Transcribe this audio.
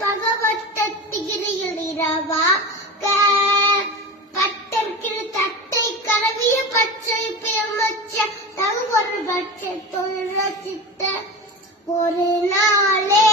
பகவத்திகிரியில் இரவாக பட்டர்கில் தட்டை கரவிய பச்சை பெருமச்ச தகுவொரு பட்ச தொழில் ரசித்த ஒரு நாளே